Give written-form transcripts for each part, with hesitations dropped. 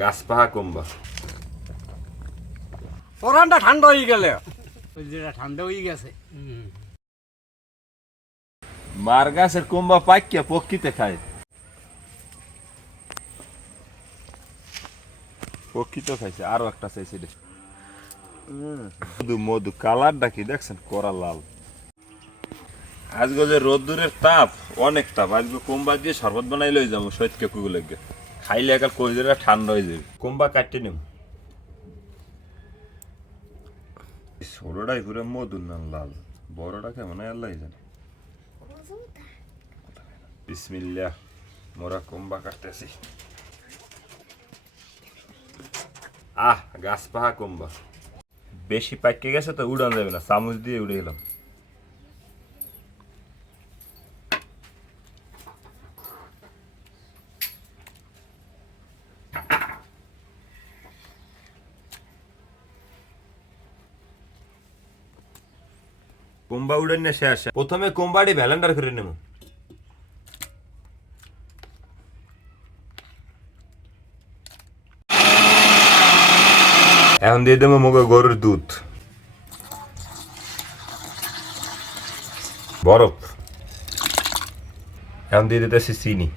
গাছ পাহা কমবা পরানটা ঠান্ডা হয়ে গেলে ঠান্ডা হয়ে গেছে। মার গাছের কমবা পাইকিয়া পক্ষিতে খায় পক্ষিত খাইছে আরো একটা চাইছে মধু মধু কালারটা কি দেখছেন করা লাল। আজকে যে রোদ্দুরের তাপ অনেক তাপ আজকে কোম্বা দিয়ে শরবত বানাই লই যাবো শৈত কেকু লেগে খাইলে একাল কইজেরা ঠান্ডা হয়ে যাবে কোম্বা কাটতে নেব ছোটটাই পুরো মধুর নাম লাল বড়টা কেমন আল্লাহ জানে। বিসমিল্লাহ মোরা কোম্বা কাটতেছি। গাছ পাহা কোম্বা বেশি পাইকে গেছে তো উড়ান যাবে না চামচ দিয়ে উড়ে গেলাম। কোম্বা উড়ে নিয়ে শেষ প্রথমে কোম্বাটি ভ্যালেন্ডার করে নেব এখন দিয়ে দেবো মুগে গরুর দুধ বরফ এখন দিয়ে দিতেছি চিনি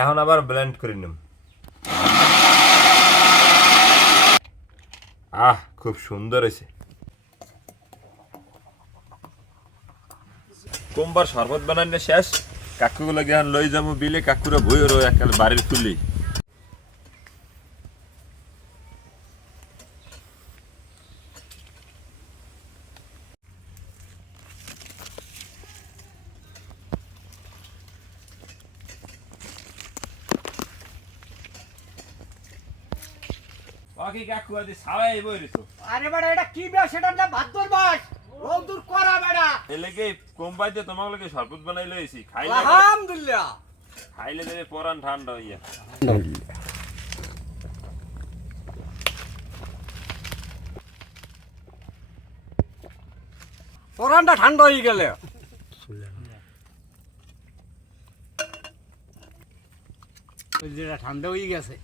এখন আবার ব্লেন্ড করে নেব। খুব সুন্দর হয়েছে কোম্বার শরবত বানানো শেষ কাকুগুলো গিয়ে লই যাবো বিলে কাকুরা বই রো একাল বাড়ির খুলি বাকি কাকু আদি সাবাই বই রিছো আরে বেটা এটা কি বে সেটা না ভাদ্র মাস রোদ্দুর করা বেটা এলেকে কোম্পাই দিয়ে তোমাকে লাগে শরবত বানাই লইছি খাইলে আলহামদুলিল্লাহ খাইলে দেবে পরান ঠান্ডা হইয়া। পরানটা ঠান্ডা হয়ে গেলে ঠান্ডা হয়ে গেছে।